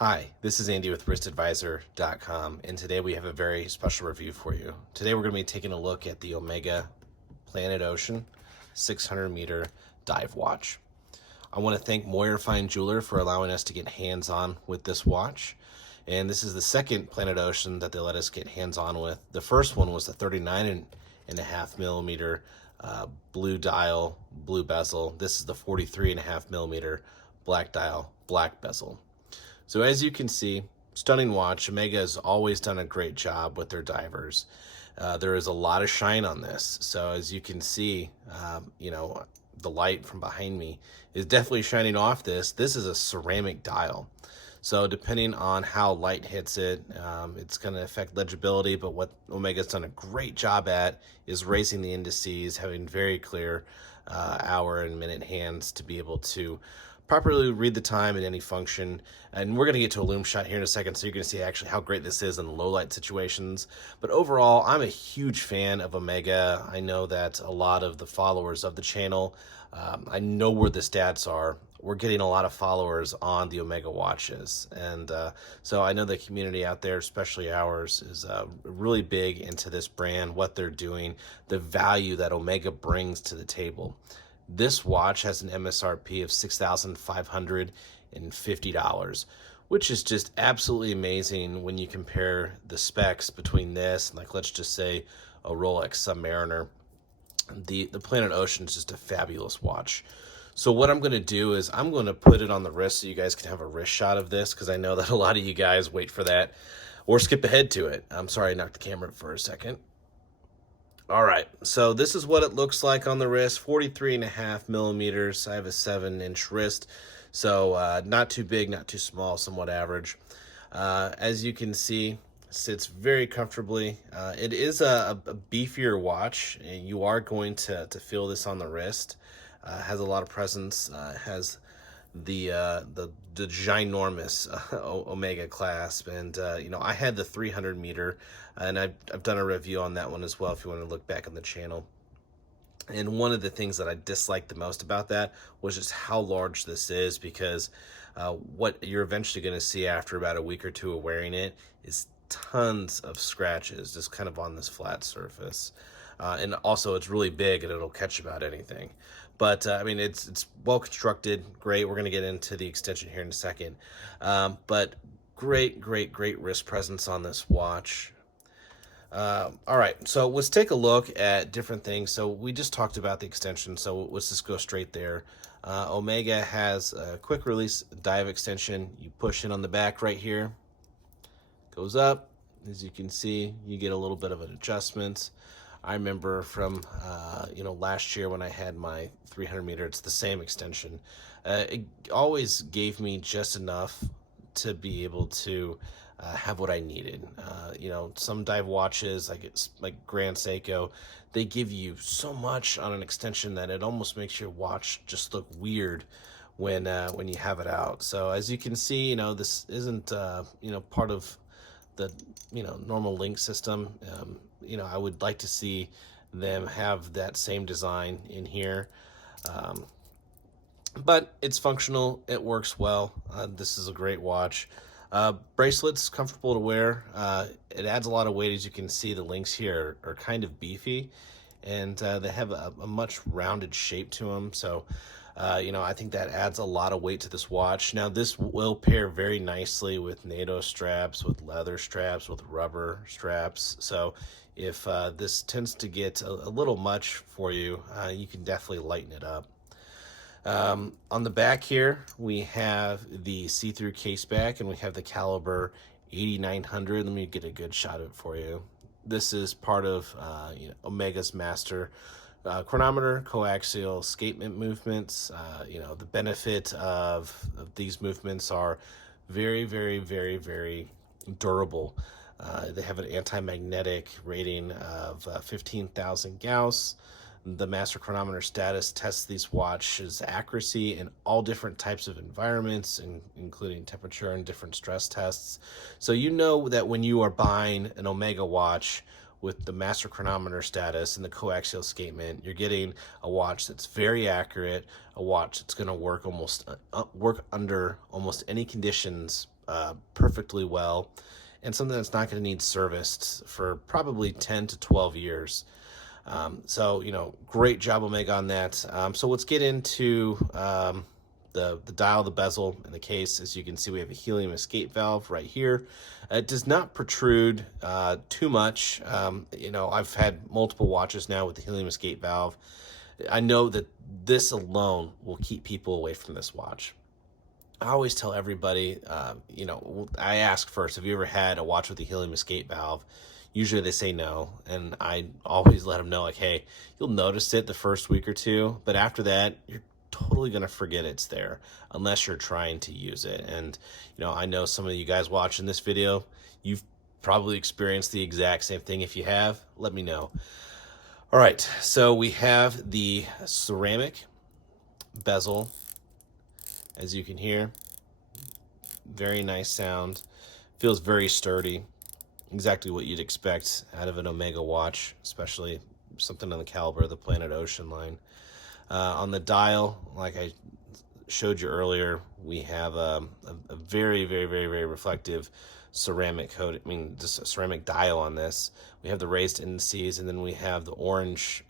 Hi, this is Andy with wristadvisor.com, and today we have a very special review for you. Today we're going to be taking a look at the Omega Planet Ocean 600 meter dive watch. I want to thank Moyer Fine Jeweler for allowing us to get hands-on with this watch. And this is the second Planet Ocean that they let us get hands-on with. The first one was the 39.5 millimeter blue dial, blue bezel. This is the 43.5 millimeter black dial, black bezel. So as you can see, stunning watch. Omega has always done a great job with their divers. There is a lot of shine on this. So as you can see, the light from behind me is definitely shining off this. This is a ceramic dial. So depending on how light hits it, it's going to affect legibility. But what Omega's done a great job at is raising the indices, having very clear hour and minute hands to be able to properly read the time in any function. And we're going to get to a loom shot here in a second, so you're going to see actually how great this is in low light situations. But overall, I'm a huge fan of Omega. I know that a lot of the followers of the channel, I know where the stats are. We're getting a lot of followers on the Omega watches. And so I know the community out there, especially ours, is really big into this brand, what they're doing, the value that Omega brings to the table. This watch has an MSRP of $6,550, which is just absolutely amazing when you compare the specs between this and, like, let's just say a Rolex Submariner. The Planet Ocean is just a fabulous watch. So what I'm going to do is I'm going to put it on the wrist so you guys can have a wrist shot of this, because I know that a lot of you guys wait for that or skip ahead to it. I'm sorry I knocked the camera for a second. All right, so this is what it looks like on the wrist, 43.5 millimeters. I have a 7-inch wrist, so not too big, not too small, somewhat average. As you can see, sits very comfortably. It is a beefier watch, and you are going to feel this on the wrist. Has a lot of presence, has the ginormous Omega clasp, and I had the 300 meter, and I've done a review on that one as well if you want to look back on the channel. And one of the things that I disliked the most about that was just how large this is, because what you're eventually going to see after about a week or two of wearing it is tons of scratches just kind of on this flat surface. And also it's really big and it'll catch about anything. But I mean, it's well constructed, great. We're going to get into the extension here in a second. But great wrist presence on this watch. All right, so let's take a look at different things. So we just talked about the extension, so let's just go straight there. Omega has a quick release dive extension. You push in on the back right here, goes up. As you can see, you get a little bit of an adjustment. I remember from last year when I had my 300 meter, it's the same extension. It always gave me just enough to be able to have what I needed. Some dive watches, like Grand Seiko, they give you so much on an extension that it almost makes your watch just look weird when you have it out. So as you can see, this isn't part of the normal link system. I would like to see them have that same design in here. But it's functional, it works well. This is a great watch. Bracelet's comfortable to wear. It adds a lot of weight. As you can see, the links here are kind of beefy, and they have a much rounded shape to them. So I think that adds a lot of weight to this watch. Now, this will pair very nicely with NATO straps, with leather straps, with rubber straps. So if this tends to get a little much for you, you can definitely lighten it up. On the back here, we have the see-through case back, and we have the caliber 8900. Let me get a good shot of it for you. This is part of Omega's master chronometer, coaxial escapement movements. The benefit of these movements are very durable. They have an anti-magnetic rating of 15,000 Gauss. The master chronometer status tests these watches' accuracy in all different types of environments, including temperature and different stress tests. So you know that when you are buying an Omega watch with the master chronometer status and the coaxial escapement, you're getting a watch that's very accurate, a watch that's going to work under almost any conditions perfectly well, and something that's not going to need serviced for probably 10 to 12 years. So, great job, Omega, on that. So let's get into the dial, the bezel, and the case. As you can see, we have a helium escape valve right here. It does not protrude too much. I've had multiple watches now with the helium escape valve. I know that this alone will keep people away from this watch. I always tell everybody, I ask first, have you ever had a watch with a helium escape valve? Usually they say no, and I always let them know, like, hey, you'll notice it the first week or two, but after that, you're totally going to forget it's there unless you're trying to use it. And, I know some of you guys watching this video, you've probably experienced the exact same thing. If you have, let me know. All right, so we have the ceramic bezel, as you can hear. Very nice sound. Feels very sturdy. Exactly what you'd expect out of an Omega watch, especially something on the caliber of the Planet Ocean line. On the dial, like I showed you earlier, we have a very, very, very, very reflective ceramic coat. Just a ceramic dial on this. We have the raised indices, and then we have the orange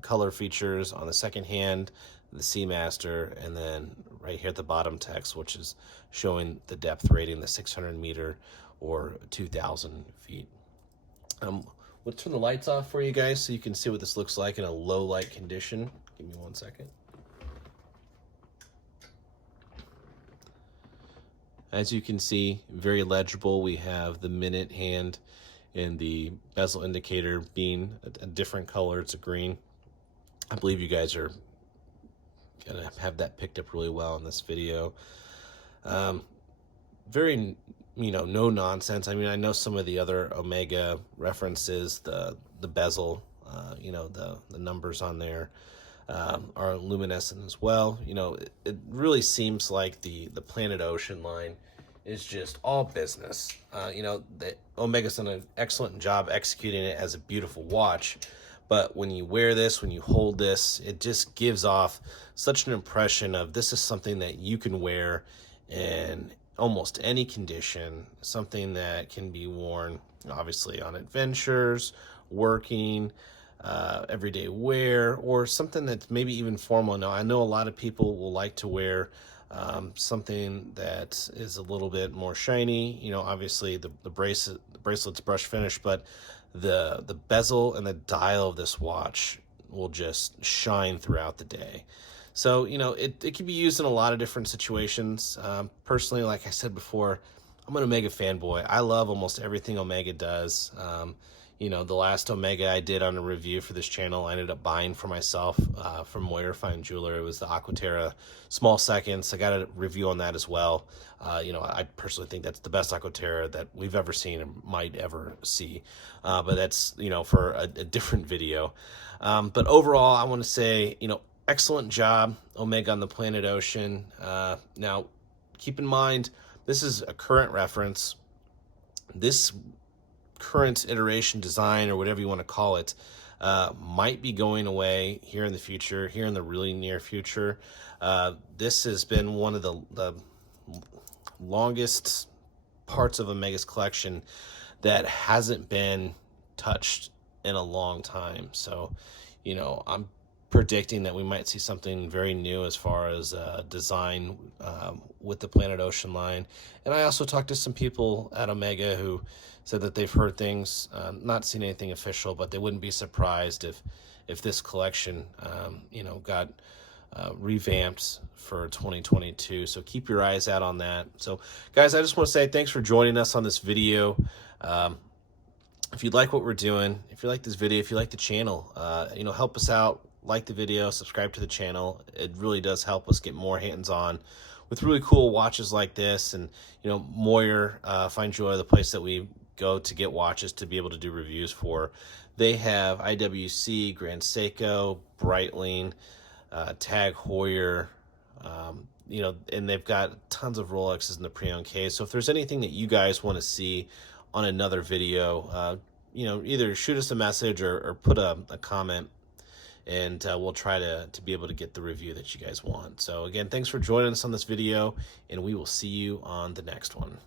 color features on the second hand, the Seamaster, and then right here at the bottom text, which is showing the depth rating, the 600 meter or 2,000 feet. We'll turn the lights off for you guys so you can see what this looks like in a low light condition. Give me 1 second. As you can see, very legible. We have the minute hand and the bezel indicator being a different color. It's a green. I believe you guys are gonna have that picked up really well in this video. Very, no nonsense. I know some of the other Omega references, the bezel, the numbers on there are luminescent as well. It really seems like the Planet Ocean line is just all business. The Omega's done an excellent job executing it as a beautiful watch, but when you wear this, when you hold this, it just gives off such an impression of this is something that you can wear in almost any condition, something that can be worn obviously on adventures, working, everyday wear, or something that's maybe even formal. Now, I know a lot of people will like to wear something that is a little bit more shiny. Obviously the bracelet's brush finish, but the bezel and the dial of this watch will just shine throughout the day. So, it can be used in a lot of different situations. Personally, like I said before, I'm an Omega fanboy. I love almost everything Omega does. The last Omega I did on a review for this channel, I ended up buying for myself from Moyer Fine Jeweler. It was the Aquaterra Small Seconds. I got a review on that as well. I personally think that's the best Aquaterra that we've ever seen and might ever see. But that's, for a different video. But overall, I want to say, excellent job, Omega, on the Planet Ocean. Now, keep in mind, this is a current reference. This current iteration, design, or whatever you want to call it, might be going away here in the future, here in the really near future. This has been one of the longest parts of Omega's collection that hasn't been touched in a long time. So, I'm predicting that we might see something very new as far as design with the Planet Ocean line. And I also talked to some people at Omega who said that they've heard things, not seen anything official, but they wouldn't be surprised if this collection got revamped for 2022. So keep your eyes out on that. So guys, I just want to say thanks for joining us on this video. If you like what we're doing, if you like this video, if you like the channel, help us out. Like the video, subscribe to the channel. It really does help us get more hands-on with really cool watches like this. And, Moyer Fine Jeweler, the place that we go to get watches to be able to do reviews for. They have IWC, Grand Seiko, Breitling, Tag Heuer, and they've got tons of Rolexes in the pre-owned case. So if there's anything that you guys want to see on another video, either shoot us a message or put a comment and we'll try to be able to get the review that you guys want. So again, thanks for joining us on this video, and we will see you on the next one.